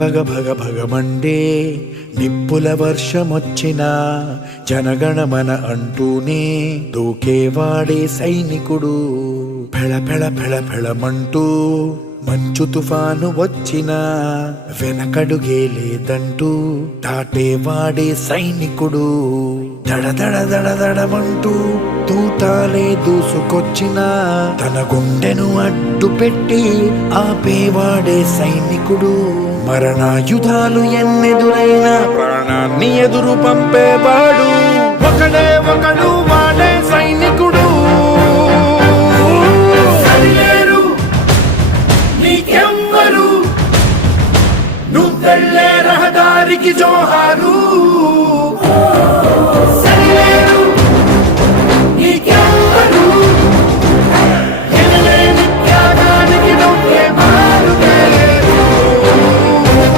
భగ భగ భగమండే నిప్పుల వర్షమొచ్చిన జనగణమన అంటూనే దూకేవాడే సైనికుడు. ఫెళ ఫెళ ఫెళ ఫెళమంటూ మంచు తుఫాను వచ్చిన వెనకడుగే లేదంటూ దాటేవాడే సైనికుడు. దడ దడ దడ దడమంటూ తూటాలే దూసుకొచ్చిన తన గుండెను అడ్డు పెట్టి ఆపేవాడే సైనికుడు. మరణాయుధాలు ఎన్నెదురైనా ప్రాణాన్ని ఎదురు పంపేవాడు ఒకడే ఒకడు, వాడే సైనికుడు. సరిలేరు నీకెవ్వరు, నువ్వెళ్ళే రహదారికి జోహారు.